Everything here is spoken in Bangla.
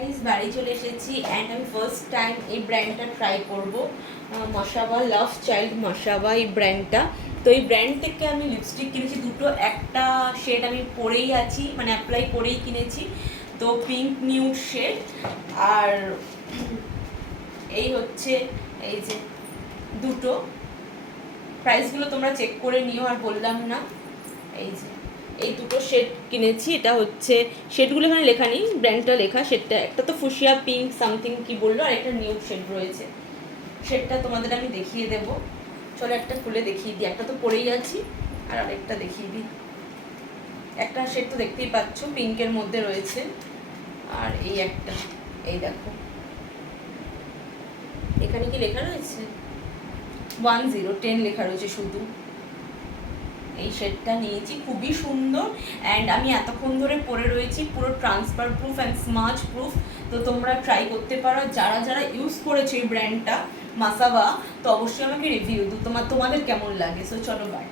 গাইস বাড়ি চলে এসেছি অ্যান্ড আমি ফার্স্ট টাইম এই ব্র্যান্ডটা ট্রাই করব। মশাবা লাভ চাইল্ড মশাবা এই ব্র্যান্ডটা। তো এই ব্র্যান্ড থেকে আমি লিপস্টিক কিনেছি দুটো, একটা শেড আমি পরেই আছি, মানে অ্যাপ্লাই করেই কিনেছি, তো পিঙ্ক নিউড শেড। আর এই হচ্ছে এই যে দুটো, প্রাইসগুলো তোমরা চেক করে নিও, আর বললাম না। এই যে এই দুটো শেড কিনেছি, এটা হচ্ছে শেডগুলো এখানে লেখা নেই, ব্র্যান্ডটা লেখা। শেডটা একটা তো ফুশিয়া পিঙ্ক সামথিং কি বললো, আর একটা নিউড শেড রয়েছে। শেডটা তোমাদের আমি দেখিয়ে দেব, চলো একটা খুলে দেখিয়ে দিই। একটা তো পরেই আছি, আর আরেকটা দেখিয়ে দিই। একটা শেড তো দেখতেই পাচ্ছ পিঙ্কের মধ্যে রয়েছে, আর এই একটা, এই দেখো এখানে কি লেখা রয়েছে 10 লেখা রয়েছে শুধু। এই শেডটা নিয়েছি, খুবই সুন্দর। অ্যান্ড আমি এতক্ষণ ধরে পরে রয়েছি, পুরো transfer proof and smudge proof. তো তোমরা ট্রাই করতে পারো, যারা যারা ইউজ করেছো এই ব্র্যান্ডটা মাসাবা, তো অবশ্যই আমাকে রিভিউ দিও তোমাদের কেমন লাগে। সো চলো বাই।